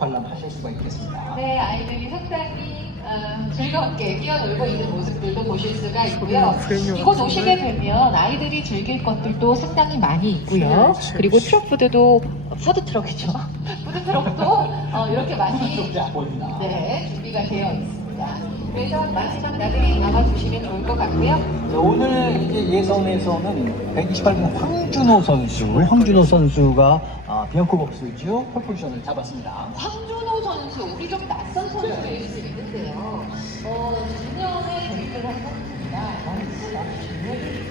관람하실 수가 있겠습니다. 네, 아이들이 상당히 어, 즐겁게 뛰어놀고 있는 모습들도 보실 수가 있고요. 이곳 오시게 되면 아이들이 즐길 것들도 상당히 많이 있고요. 그리고 트럭푸드도 푸드트럭이죠. 푸드트럭도 어, 이렇게 많이. 네, 준비가 되어 있습니다. 그래서 마지막 나들이 나가주시면 좋을 것 같고요. 네, 오늘 이제 예선에서는 128분 황준호 선수, 황준호 선수가 아, 비앙코 복수주 폴포지션을 잡았습니다. 황준호 선수, 우리 좀 낯선 선수일 수 있는데요. 어, 작년에 데뷔를 한 선수입니다. 선수가 중요히